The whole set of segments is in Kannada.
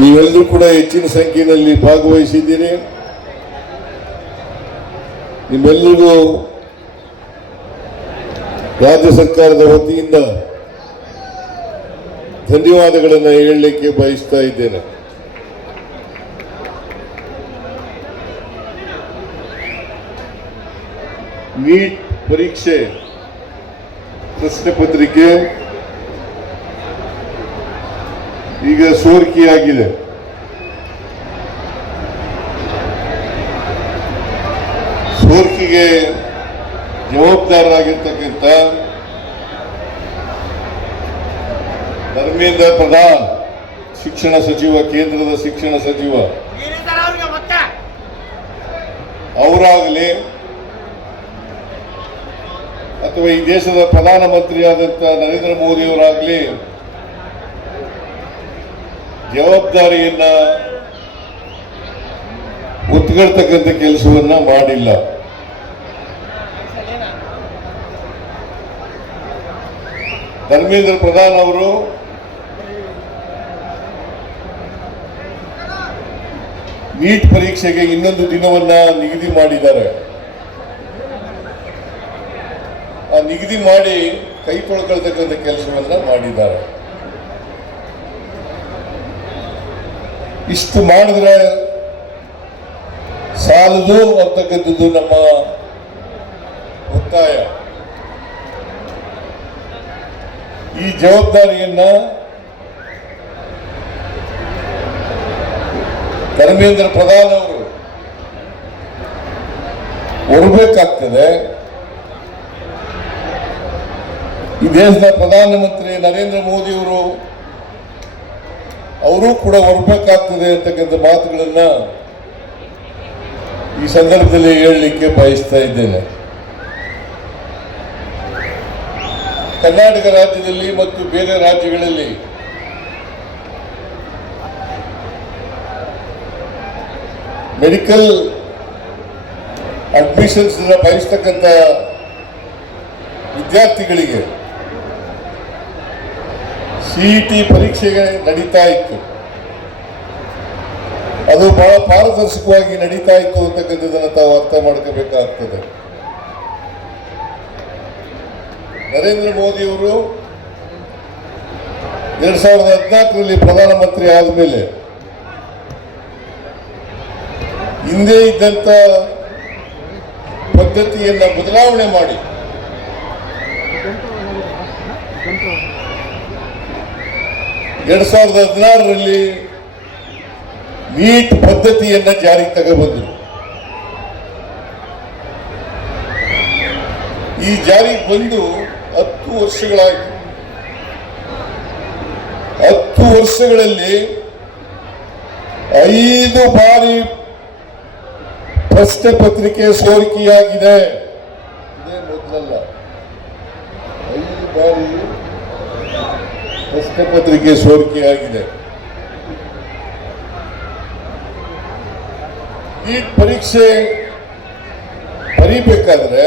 ನೀವೆಲ್ಲರೂ ಕೂಡ ಹೆಚ್ಚಿನ ಸಂಖ್ಯೆಯಲ್ಲಿ ಭಾಗವಹಿಸಿದ್ದೀರಿ. ನಿಮ್ಮೆಲ್ಲರಿಗೂ ರಾಜ್ಯ ಸರ್ಕಾರದ ವತಿಯಿಂದ ಧನ್ಯವಾದಗಳನ್ನು ಹೇಳಲಿಕ್ಕೆ ಬಯಸ್ತಾ ಇದ್ದೇನೆ. ನೀಟ್ ಪರೀಕ್ಷೆ ಪ್ರಶ್ನೆ ಪತ್ರಿಕೆ ಈಗ ಸೋರಿಕೆಯಾಗಿದೆ. ಸೋರಿಕೆಗೆ ಜವಾಬ್ದಾರರಾಗಿರ್ತಕ್ಕಂಥ ಧರ್ಮೇಂದ್ರ ಪ್ರಧಾನ್, ಶಿಕ್ಷಣ ಸಚಿವ, ಕೇಂದ್ರದ ಶಿಕ್ಷಣ ಸಚಿವ ಅವರಾಗಲಿ ಅಥವಾ ಈ ದೇಶದ ಪ್ರಧಾನಮಂತ್ರಿಯಾದಂಥ ನರೇಂದ್ರ ಮೋದಿ ಅವರಾಗಲಿ ಜವಾಬ್ದಾರಿಯನ್ನ ಒತ್ತುಗಳ್ತಕ್ಕಂಥ ಕೆಲಸವನ್ನ ಮಾಡಿಲ್ಲ. ಧರ್ಮೇಂದ್ರ ಪ್ರಧಾನ್ ಅವರು ನೀಟ್ ಪರೀಕ್ಷೆಗೆ ಇನ್ನೊಂದು ದಿನವನ್ನ ನಿಗದಿ ಮಾಡಿದ್ದಾರೆ. ಆ ನಿಗದಿ ಮಾಡಿ ಕೈ ತೊಳ್ಕೊಳ್ತಕ್ಕಂಥ ಕೆಲಸವನ್ನ ಮಾಡಿದ್ದಾರೆ. ಇಷ್ಟು ಮಾಡಿದ್ರೆ ಸಾಲದು ಅಂತಕ್ಕಂಥದ್ದು ನಮ್ಮ ಒತ್ತಾಯ. ಈ ಜವಾಬ್ದಾರಿಯನ್ನ ಧರ್ಮೇಂದ್ರ ಪ್ರಧಾನ್ ಅವರು ಹೊರಬೇಕಾಗ್ತದೆ. ಈ ದೇಶದ ಪ್ರಧಾನಮಂತ್ರಿ ನರೇಂದ್ರ ಮೋದಿ ಅವರು ಕೂಡ ಹೊರಬೇಕಾಗ್ತದೆ ಅಂತಕ್ಕಂಥ ಮಾತುಗಳನ್ನ ಈ ಸಂದರ್ಭದಲ್ಲಿ ಹೇಳಲಿಕ್ಕೆ ಬಯಸ್ತಾ ಇದ್ದೇನೆ. ಕರ್ನಾಟಕ ರಾಜ್ಯದಲ್ಲಿ ಮತ್ತು ಬೇರೆ ರಾಜ್ಯಗಳಲ್ಲಿ ಮೆಡಿಕಲ್ ಅಡ್ಮಿಷನ್ಸ್ ಬಯಸ್ತಕ್ಕಂಥ ವಿದ್ಯಾರ್ಥಿಗಳಿಗೆ ಸಿಇಟಿ ಪರೀಕ್ಷೆಗೆ ನಡೀತಾ ಇತ್ತು. ಅದು ಬಹಳ ಪಾರದರ್ಶಕವಾಗಿ ನಡೀತಾ ಇತ್ತು ಅಂತಕ್ಕಂಥದ್ದನ್ನು ತಾವು ಅರ್ಥ ಮಾಡ್ಕೋಬೇಕಾಗ್ತದೆ. ನರೇಂದ್ರ ಮೋದಿ ಅವರು 2014ರಲ್ಲಿ ಪ್ರಧಾನಮಂತ್ರಿ ಆದಮೇಲೆ ಹಿಂದೆ ಇದ್ದಂತ ಪದ್ಧತಿಯನ್ನ ಬದಲಾವಣೆ ಮಾಡಿ 2016ರಲ್ಲಿ ನೀಟ್ ಪದ್ಧತಿಯನ್ನ ಜಾರಿಗೆ ತಗೊಬಂದರು. ಈ ಜಾರಿಗೆ ಬಂದು 10 ವರ್ಷಗಳಾಯಿತು. 10 ವರ್ಷಗಳಲ್ಲಿ 5 ಬಾರಿ ಪ್ರಶ್ನೆ ಪತ್ರಿಕೆ ಸೋರಿಕೆಯಾಗಿದೆ. ಇದೇ ಮೊದಲಲ್ಲ, 5 ಬಾರಿ ಪ್ರಶ್ನೆ ಪತ್ರಿಕೆ ಸೋರಿಕೆಯಾಗಿದೆ. ನೀಟ್ ಪರೀಕ್ಷೆ ಬರೀಬೇಕಾದ್ರೆ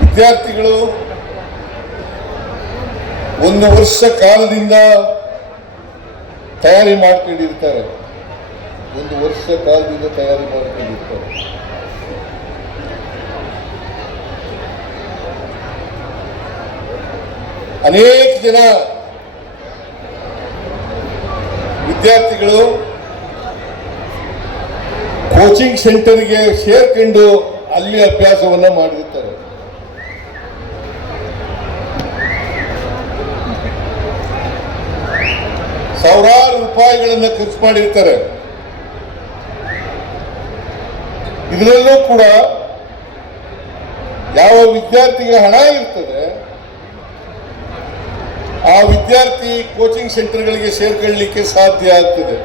ವಿದ್ಯಾರ್ಥಿಗಳು 1 ವರ್ಷ ಕಾಲದಿಂದ ತಯಾರಿ ಮಾಡ್ಕೊಂಡಿರ್ತಾರೆ. 1 ವರ್ಷ ಕಾಲದಿಂದ ತಯಾರಿ ಮಾಡ್ಕೊಂಡಿರ್ತಾರೆ. ಅನೇಕ ಜನ ವಿದ್ಯಾರ್ಥಿಗಳು ಕೋಚಿಂಗ್ ಸೆಂಟರ್ಗೆ ಸೇರ್ಕೊಂಡು ಅಲ್ಲಿ ಅಭ್ಯಾಸವನ್ನ ಮಾಡಿರ್ತಾರೆ. ಸಾವಿರಾರು ರೂಪಾಯಿಗಳನ್ನು ಖರ್ಚು ಮಾಡಿರ್ತಾರೆ. ಇದರಲ್ಲೂ ಕೂಡ ಯಾವ ವಿದ್ಯಾರ್ಥಿಗೆ ಹಣ ಇರ್ತದೆ ಆ ವಿದ್ಯಾರ್ಥಿ ಕೋಚಿಂಗ್ ಸೆಂಟರ್ಗಳಿಗೆ ಸೇರ್ಕೊಳ್ಳಲಿಕ್ಕೆ ಸಾಧ್ಯ ಆಗ್ತದೆ.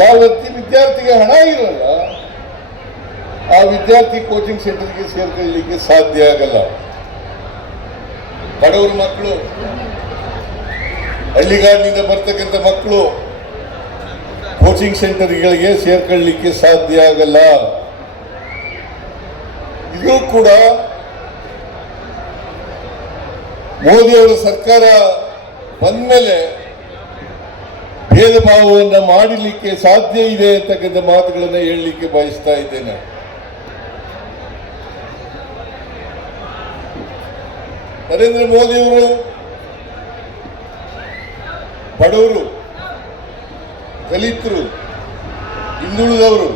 ಯಾವ ವಿದ್ಯಾರ್ಥಿಗೆ ಹಣ ಇರಲ್ಲ ಆ ವಿದ್ಯಾರ್ಥಿ ಕೋಚಿಂಗ್ ಸೆಂಟರ್ಗೆ ಸೇರ್ಕೊಳ್ಳಲಿಕ್ಕೆ ಸಾಧ್ಯ ಆಗಲ್ಲ. ಬಡವರ ಮಕ್ಕಳು, ಹಳ್ಳಿಗಾಡಿನಿಂದ ಬರ್ತಕ್ಕಂಥ ಮಕ್ಕಳು ಕೋಚಿಂಗ್ ಸೆಂಟರ್ಗಳಿಗೆ ಸೇರ್ಕೊಳ್ಳಲಿಕ್ಕೆ ಸಾಧ್ಯ ಆಗಲ್ಲ. ಇದು ಕೂಡ ಮೋದಿ ಅವರ ಸರ್ಕಾರ ಬಂದ್ಮೇಲೆ ಭೇದ ಭಾವವನ್ನು ಮಾಡಲಿಕ್ಕೆ ಸಾಧ್ಯ ಇದೆ ಅಂತಕ್ಕಂಥ ಮಾತುಗಳನ್ನು ಹೇಳಲಿಕ್ಕೆ ಬಯಸ್ತಾ ಇದ್ದೇನೆ. ನರೇಂದ್ರ ಮೋದಿಯವರು ಬಡವರು, ದಲಿತರು, ಹಿಂದುಳಿದವರು,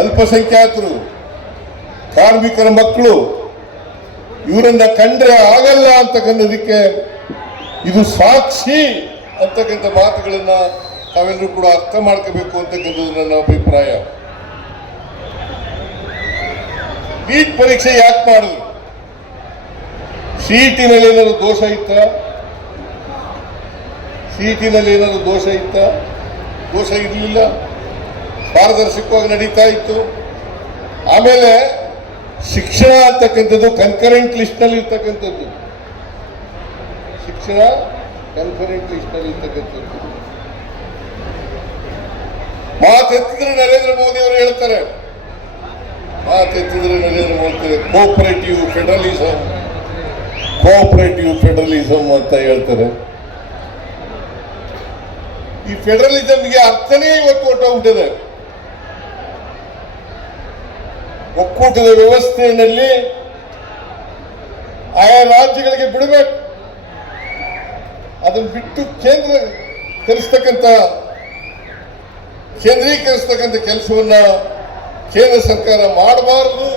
ಅಲ್ಪಸಂಖ್ಯಾತರು, ಕಾರ್ಮಿಕರ ಮಕ್ಕಳು ಇವರನ್ನ ಕಂಡ್ರೆ ಆಗಲ್ಲ ಅಂತಕ್ಕಂಥದಕ್ಕೆ ಇದು ಸಾಕ್ಷಿ ಅಂತಕ್ಕಂಥ ಮಾತುಗಳನ್ನ ತಾವೆಲ್ಲರೂ ಕೂಡ ಅರ್ಥ ಮಾಡ್ಕೋಬೇಕು ಅಂತಕ್ಕಂಥದ್ದು ನನ್ನ ಅಭಿಪ್ರಾಯ. ನೀಟ್ ಪರೀಕ್ಷೆ ಯಾಕೆ ಮಾಡಿದ್ರು? ಸಿಇಟಿನಲ್ಲಿ ಏನಾದ್ರು ದೋಷ ಇತ್ತ? ಸಿಇಟಿನಲ್ಲಿ ಏನಾದ್ರು ದೋಷ ಇತ್ತ? ದೋಷ ಇರಲಿಲ್ಲ, ಪಾರದರ್ಶಕವಾಗಿ ನಡೀತಾ ಇತ್ತು. ಆಮೇಲೆ ಶಿಕ್ಷಣ ಅಂತಕ್ಕಂಥದ್ದು ಕನ್ಕರೆಂಟ್ ಲಿಸ್ಟ್ನಲ್ಲಿ ಇರ್ತಕ್ಕಂಥದ್ದು, ಶಿಕ್ಷಣ ಕನ್ಕರೆಂಟ್ ಲಿಸ್ಟ್ನಲ್ಲಿ ಇರ್ತಕ್ಕಂಥದ್ದು. ಮಾತೆತ್ತಿದ್ರೆ ನರೇಂದ್ರ ಮೋದಿ ಅವರು ಹೇಳ್ತಾರೆ, ಮಾತೆತ್ತಿದ್ರೆ Narendra Modi cooperative federalism, cooperative federalism ಅಂತ ಹೇಳ್ತಾರೆ. ಈ ಫೆಡರಲಿಸಮ್ಗೆ ಅರ್ಥನೇ ಇವತ್ತು ಹೊರಟೋಗ್ಬಿಟ್ಟಿದೆ. ಒಕ್ಕೂಟದ ವ್ಯವಸ್ಥೆಯಲ್ಲಿ ಆಯಾ ರಾಜ್ಯಗಳಿಗೆ ಬಿಡಬೇಕು, ಅದನ್ನು ಬಿಟ್ಟು ಕೇಂದ್ರೀಕರಿಸ್ತಕ್ಕಂಥ ಕೆಲಸವನ್ನ ಕೇಂದ್ರ ಸರ್ಕಾರ ಮಾಡಬಾರದು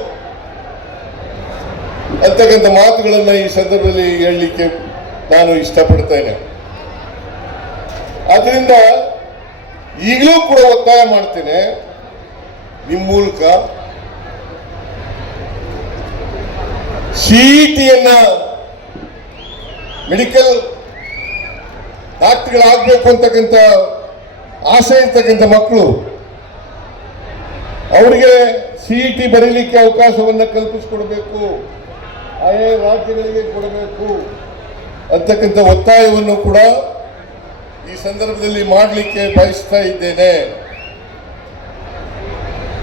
ಅಂತಕ್ಕಂಥ ಮಾತುಗಳನ್ನ ಈ ಸಂದರ್ಭದಲ್ಲಿ ಹೇಳಲಿಕ್ಕೆ ನಾನು ಇಷ್ಟಪಡ್ತೇನೆ. ಆದ್ರಿಂದ ಈಗಲೂ ಕೂಡ ಒತ್ತಾಯ ಮಾಡ್ತೇನೆ ನಿಮ್ಮ ಮೂಲಕ, ಸಿಇಟಿಯನ್ನ ಮೆಡಿಕಲ್ ಡಾಕ್ಟರ್ಗಳಾಗಬೇಕು ಅಂತಕ್ಕಂಥ ಆಸೆ ಇರ್ತಕ್ಕಂಥ ಮಕ್ಕಳು, ಅವರಿಗೆ ಸಿಇಟಿ ಬರೀಲಿಕ್ಕೆ ಅವಕಾಶವನ್ನು ಕಲ್ಪಿಸಿಕೊಡ್ಬೇಕು, ಆಯಾ ರಾಜ್ಯಗಳಿಗೆ ಕೊಡಬೇಕು ಅಂತಕ್ಕಂಥ ಒತ್ತಾಯವನ್ನು ಕೂಡ ಈ ಸಂದರ್ಭದಲ್ಲಿ ಮಾಡಲಿಕ್ಕೆ ಬಯಸ್ತಾ ಇದ್ದೇನೆ.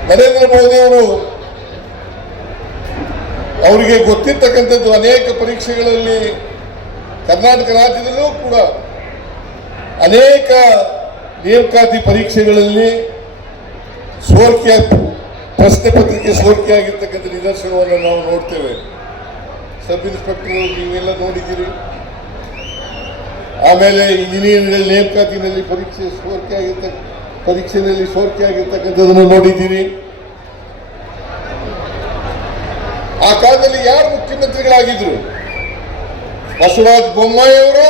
ನರೇಂದ್ರ ಮೋದಿ ಅವರು ಅವರಿಗೆ ಗೊತ್ತಿರ್ತಕ್ಕಂಥದ್ದು ಅನೇಕ ಪರೀಕ್ಷೆಗಳಲ್ಲಿ, ಕರ್ನಾಟಕ ರಾಜ್ಯದಲ್ಲೂ ಕೂಡ ಅನೇಕ ನೇಮಕಾತಿ ಪರೀಕ್ಷೆಗಳಲ್ಲಿ ಸೋರಿಕೆ, ಪ್ರಶ್ನೆ ಪತ್ರಿಕೆ ಸೋರಿಕೆ ಆಗಿರ್ತಕ್ಕಂಥ ನಿದರ್ಶನವನ್ನು ನಾವು ನೋಡ್ತೇವೆ. ಸಬ್ ಇನ್ಸ್ಪೆಕ್ಟರ್ ನೀವೆಲ್ಲ ನೋಡಿದ್ದೀರಿ. ಆಮೇಲೆ ಇಂಜಿನಿಯರಿಂಗ್ ನೇಮಕಾತಿನಲ್ಲಿ ಪರೀಕ್ಷೆಯಲ್ಲಿ ಸೋರಿಕೆ ಆಗಿರ್ತಕ್ಕಂಥದ್ದನ್ನು ನೋಡಿದ್ದೀರಿ. ಆ ಕಾಲದಲ್ಲಿ ಯಾರು ಮುಖ್ಯಮಂತ್ರಿಗಳಾಗಿದ್ರು? ಬಸವರಾಜ ಬೊಮ್ಮಾಯಿ ಅವರು,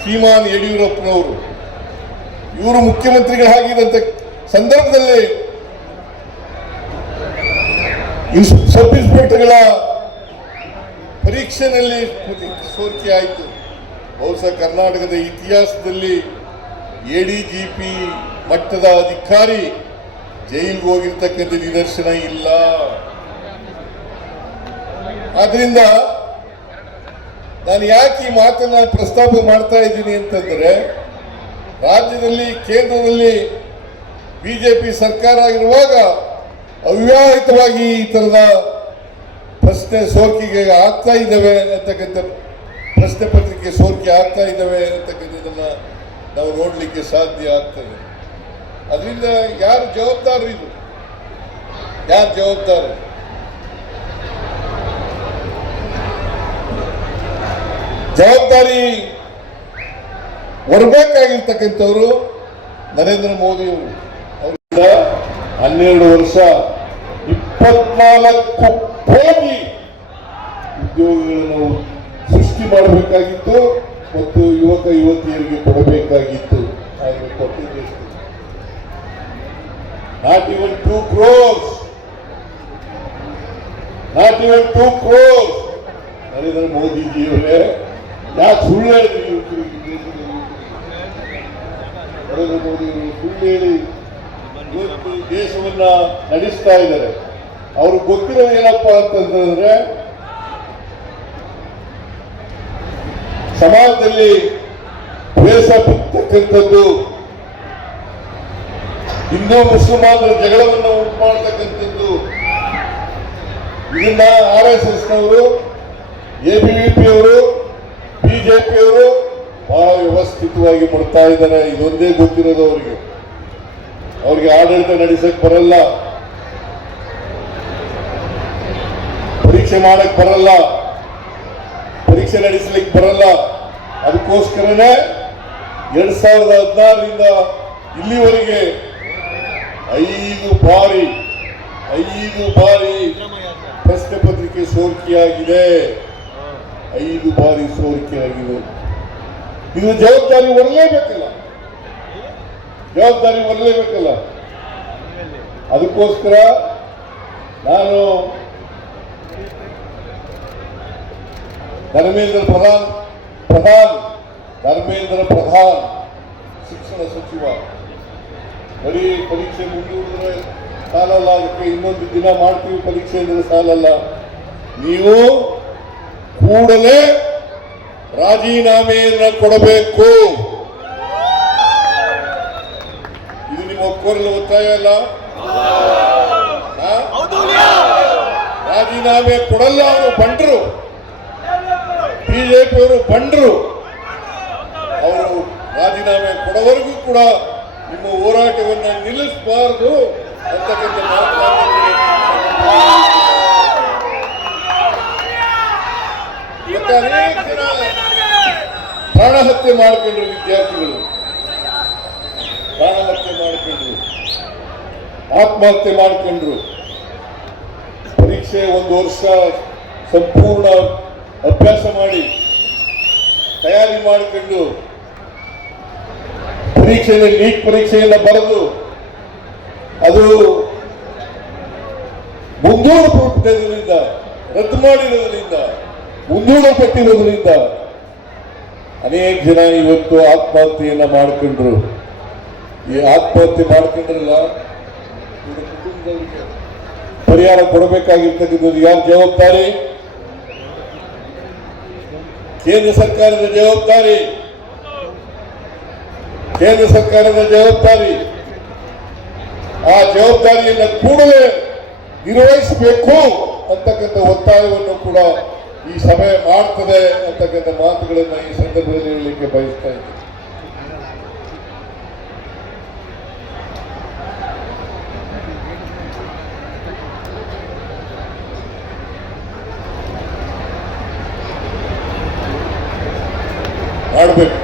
ಶ್ರೀಮಾನ್ ಯಡಿಯೂರಪ್ಪನವರು. ಇವರು ಮುಖ್ಯಮಂತ್ರಿಗಳಾಗಿದ್ದಂಥ ಸಂದರ್ಭದಲ್ಲಿ ಸಬ್ ಇನ್ಸ್ಪೆಕ್ಟರ್ಗಳ ಪರೀಕ್ಷೆಯಲ್ಲಿ ಸೋರಿಕೆ ಆಯಿತು. ಬಹುಶಃ ಕರ್ನಾಟಕದ ಇತಿಹಾಸದಲ್ಲಿ ಎಡಿಜಿಪಿ ಮಟ್ಟದ ಅಧಿಕಾರಿ ಜೈಲಿಗೆ ಹೋಗಿರ್ತಕ್ಕಂಥ ನಿದರ್ಶನ ಇಲ್ಲ. ಆದ್ರಿಂದ ನಾನು ಯಾಕೆ ಈ ಮಾತನ್ನ ಪ್ರಸ್ತಾಪ ಮಾಡ್ತಾ ಇದ್ದೀನಿ ಅಂತಂದ್ರೆ, ರಾಜ್ಯದಲ್ಲಿ ಕೇಂದ್ರದಲ್ಲಿ ಬಿಜೆಪಿ ಸರ್ಕಾರ ಇರುವಾಗ ಅವ್ಯಾಹಿತವಾಗಿ ಈ ತರದ ಪ್ರಶ್ನೆ ಸೋರಿಕೆಗೆ ಆಗ್ತಾ ಇದ್ದಾವೆ ಅಂತಕ್ಕಂಥ, ಪ್ರಶ್ನೆ ಪತ್ರಿಕೆ ಸೋರಿಕೆ ಆಗ್ತಾ ಇದ್ದಾವೆ ಅಂತಕ್ಕಂಥದ್ದನ್ನ ನಾವು ನೋಡ್ಲಿಕ್ಕೆ ಸಾಧ್ಯ ಆಗ್ತದೆ. ಅದರಿಂದ ಯಾರು ಜವಾಬ್ದಾರರು? ಇದು ಯಾರು ಜವಾಬ್ದಾರರು? ಜವಾಬ್ದಾರಿ ಹೊರಬೇಕಾಗಿರ್ತಕ್ಕಂಥವ್ರು ನರೇಂದ್ರ ಮೋದಿ ಅವರು. ಅವರಿಂದ 12 ವರ್ಷ 24 ಕೋಟಿ ಉದ್ಯೋಗಗಳನ್ನು ಸೃಷ್ಟಿ ಮಾಡಬೇಕಾಗಿತ್ತು ಮತ್ತು ಯುವಕ ಯುವತಿಯರಿಗೆ ಕೊಡಬೇಕಾಗಿತ್ತು. ಆದರೆ ಕೊಟ್ಟಿದ್ದು ನಾಟ್ ಇವನ್ 2 crores. ನರೇಂದ್ರ ಮೋದಿಜಿಯವರೇ ಯಾಕೆ ಸುಳ್ಳು ಹೇಳಿದ್ರಿ? ನರೇಂದ್ರ ಮೋದಿಯವರು ಸುಳ್ಳು ಹೇಳಿ ಇವತ್ತು ದೇಶವನ್ನ ನಡೆಸ್ತಾ ಇದ್ದಾರೆ. ಅವ್ರಿಗೆ ಗೊತ್ತಿರೋ ಏನಪ್ಪ ಅಂತಂದ್ರೆ, ಸಮಾಜದಲ್ಲಿ ದ್ವೇಷ ಬಿತ್ತಕ್ಕಂಥದ್ದು, ಹಿಂದೂ ಮುಸಲ್ಮಾನರ ಜಗಳವನ್ನು ಉಂಟು ಮಾಡತಕ್ಕಂಥದ್ದು, ಇದನ್ನ RSS ನವರು, ABVP ಅವರು, BJP ಅವರು ಬಹಳ ವ್ಯವಸ್ಥಿತವಾಗಿ ಮಾಡ್ತಾ ಇದ್ದಾರೆ. ಇದೊಂದೇ ಗೊತ್ತಿರೋದು ಅವ್ರಿಗೆ ಆಡಳಿತ ನಡೆಸಕ್ ಬರಲ್ಲ, ಪರೀಕ್ಷೆ ಮಾಡಕ್ ಬರಲ್ಲ, ಪರೀಕ್ಷೆ ನಡೆಸಲಿಕ್ಕೆ ಬರಲ್ಲ. ಅದಕ್ಕೋಸ್ಕರನೇ 2016ರಿಂದ ಇಲ್ಲಿವರೆಗೆ 5 ಬಾರಿ ಪ್ರಶ್ನೆ ಪತ್ರಿಕೆ ಸೋರಿಕೆಯಾಗಿದೆ. 5 ಬಾರಿ ಸೋರಿಕೆಯಾಗಿದೆ. ಇದು ಜವಾಬ್ದಾರಿ ಹೊರಲೇಬೇಕಲ್ಲ. ಅದಕ್ಕೋಸ್ಕರ ನಾನು ಧರ್ಮೇಂದ್ರ ಪ್ರಧಾನ್ ಶಿಕ್ಷಣ ಸಚಿವ ಬರೀ ಪರೀಕ್ಷೆ ಮುಂದೂಡಿದ್ರೆ ಸಾಲಲ್ಲ, ಅದಕ್ಕೆ ಇನ್ನೊಂದು ದಿನ ಮಾಡ್ತೀವಿ ಪರೀಕ್ಷೆ ಅಂದ್ರೆ ಸಾಲಲ್ಲ. ನೀವು ಕೂಡಲೇ ರಾಜೀನಾಮೆಯನ್ನು ಕೊಡಬೇಕು. ಇದು ನಿಮ್ಮ ಒಕ್ಕೋರಲು ಒತ್ತಾಯ ಅಲ್ಲ. ರಾಜೀನಾಮೆ ಕೊಡಲ್ಲ, ಅವರು ಬಂಡರು, ಬಿಜೆಪಿಯವರು ಬಂಡರು. ಅವರು ರಾಜೀನಾಮೆ ಕೊಡವರೆಗೂ ಕೂಡ ನಿಮ್ಮ ಹೋರಾಟವನ್ನು ನಿಲ್ಲಿಸಬಾರದು ಅಂತಕ್ಕಂಥ ಅನೇಕ ಜನ ಪ್ರಾಣ ಹತ್ಯೆ ಮಾಡಿಕೊಂಡ್ರು, ವಿದ್ಯಾರ್ಥಿಗಳು ಆತ್ಮಹತ್ಯೆ ಮಾಡಿಕೊಂಡ್ರು. ಪರೀಕ್ಷೆ 1 ವರ್ಷ ಸಂಪೂರ್ಣ ಅಭ್ಯಾಸ ಮಾಡಿ ತಯಾರಿ ಮಾಡಿಕೊಂಡು ನೀಟ್ ಪರೀಕ್ಷೆಯನ್ನು ಬರೆದು ಅದು ಮುಂದೂಡಲ್ಪಟ್ಟಿರೋದ್ರಿಂದ, ರದ್ದು ಮಾಡಿರೋದ್ರಿಂದ, ಮುಂದೂಡಲ್ಪಟ್ಟಿರೋದ್ರಿಂದ ಅನೇಕ ಜನ ಇವತ್ತು ಆತ್ಮಹತ್ಯೆಯನ್ನ ಮಾಡಿಕೊಂಡ್ರು. ಈ ಆತ್ಮಹತ್ಯೆ ಮಾಡಿಕೊಂಡ್ರಲ್ಲ, ಕುಟುಂಬದವರಿಗೆ ಪರಿಹಾರ ಕೊಡಬೇಕಾಗಿರ್ತಕ್ಕಂಥದ್ದು ಯಾರ ಜವಾಬ್ದಾರಿ? ಕೇಂದ್ರ ಸರ್ಕಾರದ ಜವಾಬ್ದಾರಿ. ಆ ಜವಾಬ್ದಾರಿಯನ್ನು ಕೂಡಲೇ ನಿರ್ವಹಿಸಬೇಕು ಅಂತಕ್ಕಂಥ ಒತ್ತಾಯವನ್ನು ಕೂಡ ಈ ಸಭೆ ಮಾಡ್ತದೆ ಅಂತಕ್ಕಂಥ ಮಾತುಗಳನ್ನು ಈ ಸಂದರ್ಭದಲ್ಲಿ ಹೇಳಲಿಕ್ಕೆ ಬಯಸ್ತಾ ಇದ್ದೀನಿ. ಮಾಡಬೇಕು.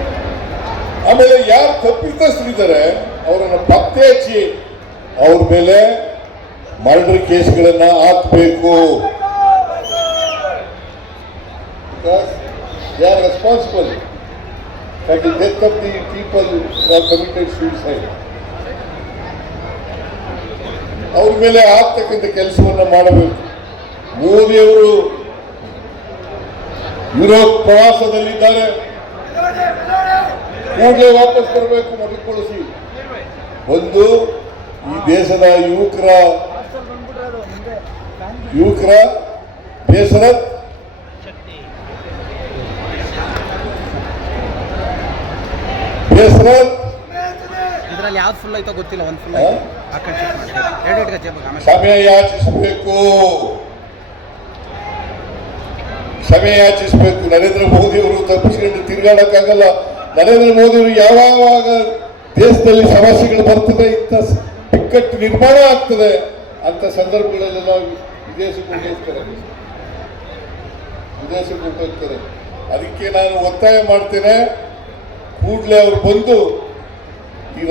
ಆಮೇಲೆ ಯಾರು ತಪ್ಪಿತಸ್ಥರಿದ್ದಾರೆ ಅವರನ್ನು ಪತ್ತೆ ಹಚ್ಚಿ ಅವ್ರ ಮೇಲೆ ಮರ್ಡರ್ ಕೇಸ್ಗಳನ್ನ ಹಾಕಬೇಕು. They are responsible for the death of the people who have committed suicide. ಅವ್ರ ಮೇಲೆ ಆಗ್ತಕ್ಕಂಥ ಕೆಲಸವನ್ನ ಮಾಡಬೇಕು. ಮೋದಿಯವರು ಯುರೋಪ್ ಪ್ರವಾಸದಲ್ಲಿದ್ದಾರೆ, ಕೂಡಲೇ ವಾಪಸ್ ಬರಬೇಕು, ಮೊದಲುಗೊಳಿಸಿ ಒಂದು ಈ ದೇಶದ ಯುವಕರ ಬೇಸರ ಇದರಲ್ಲಿ ಯಾವ್ದು ಫುಲ್ ಆಯ್ತೋ ಗೊತ್ತಿಲ್ಲ, ಒಂದು ಫುಲ್ ಕ್ಷಮೆ ಯಾಚಿಸಬೇಕು. ನರೇಂದ್ರ ಮೋದಿ ಅವರು ತಪ್ಪಿಸಿಕೊಂಡು ತಿರುಗಾಡಕ್ಕಾಗಲ್ಲ. ನರೇಂದ್ರ ಮೋದಿ ಅವರು ಯಾವಾಗ ದೇಶದಲ್ಲಿ ಸಮಸ್ಯೆಗಳು ಬರ್ತದೆ, ಇಂಥ ಬಿಕ್ಕಟ್ಟು ನಿರ್ಮಾಣ ಆಗ್ತದೆ ಅಂತ ಸಂದರ್ಭಗಳಲ್ಲೆಲ್ಲ ವಿದೇಶಕ್ಕೆ ಹೊರಟೋಗ್ತಾರೆ. ಅದಕ್ಕೆ ನಾನು ಒತ್ತಾಯ ಮಾಡ್ತೇನೆ, ಕೂಡಲೇ ಅವರು ಬಂದು ಈ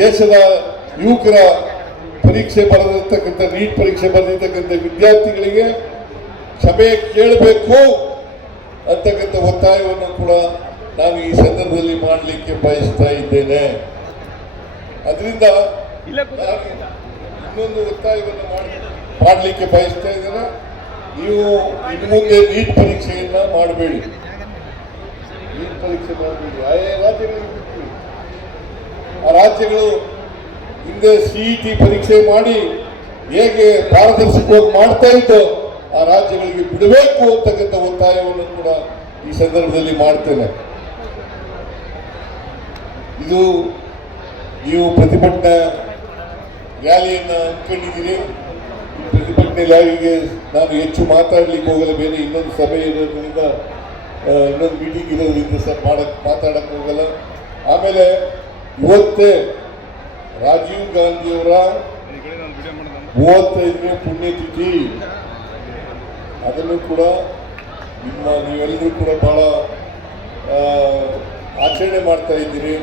ದೇಶದ ಯುವಕರ ಪರೀಕ್ಷೆ ಬರೆದಿರ್ತಕ್ಕಂಥ ನೀಟ್ ಪರೀಕ್ಷೆ ಬರೆದಿರ್ತಕ್ಕಂಥ ವಿದ್ಯಾರ್ಥಿಗಳಿಗೆ ಕ್ಷಮೆ ಕೇಳಬೇಕು ಅಂತಕ್ಕಂಥ ಒತ್ತಾಯವನ್ನು ಕೂಡ ನಾನು ಈ ಸಂದರ್ಭದಲ್ಲಿ ಮಾಡಲಿಕ್ಕೆ ಬಯಸ್ತಾ ಇದ್ದೇನೆ. ಅದರಿಂದ ಇನ್ನೊಂದು ಒತ್ತಾಯವನ್ನು ಮಾಡಲಿಕ್ಕೆ ಬಯಸ್ತಾ ಇದ್ದೇನೆ. ನೀವು ಇನ್ನು ಮುಂದೆ ನೀಟ್ ಪರೀಕ್ಷೆಯನ್ನ ಮಾಡಬೇಡಿ. ಆಯಾ ರಾಜ್ಯಗಳಿಗೆ ಬಿಡ್ತೀವಿ. ಆ ರಾಜ್ಯಗಳು ಹಿಂದೆ ಸಿಇಟಿ ಪರೀಕ್ಷೆ ಮಾಡಿ ಹೇಗೆ ಪಾರದರ್ಶಕವಾಗಿ ಮಾಡ್ತಾ ಇದ್ದೋ ಆ ರಾಜ್ಯಗಳಿಗೆ ಬಿಡಬೇಕು ಅಂತಕ್ಕಂಥ ಒತ್ತಾಯವನ್ನು ಕೂಡ ಈ ಸಂದರ್ಭದಲ್ಲಿ ಮಾಡ್ತೇನೆ. ಇದು ನೀವು ಪ್ರತಿಭಟನಾ ರ್ಯಾಲಿಯನ್ನು ಹಮ್ಮಿಕೊಂಡಿದ್ದೀರಿ. ಈ ಪ್ರತಿಭಟನೆ ರ್ಯಾಲಿಗೆ ನಾನು ಹೆಚ್ಚು ಮಾತಾಡಲಿಕ್ಕೆ ಹೋಗಲ್ಲ, ಬೇರೆ ಇನ್ನೊಂದು ಸಭೆ ಇರೋದ್ರಿಂದ ಇನ್ನೊಂದು ಮೀಟಿಂಗ್ ಇರೋದ್ರಿಂದ ಸರ್ ಮಾತಾಡಕ್ಕೆ ಹೋಗಲ್ಲ. ಆಮೇಲೆ ಇವತ್ತೇ ರಾಜೀವ್ ಗಾಂಧಿಯವರ 35ನೇ ಪುಣ್ಯತಿಥಿ. ಅದನ್ನು ಕೂಡ ನೀವೆಲ್ಲರೂ ಕೂಡ ಬಹಳ ಆಚರಣೆ ಮಾಡ್ತಾ ಇದ್ದೀರಿ.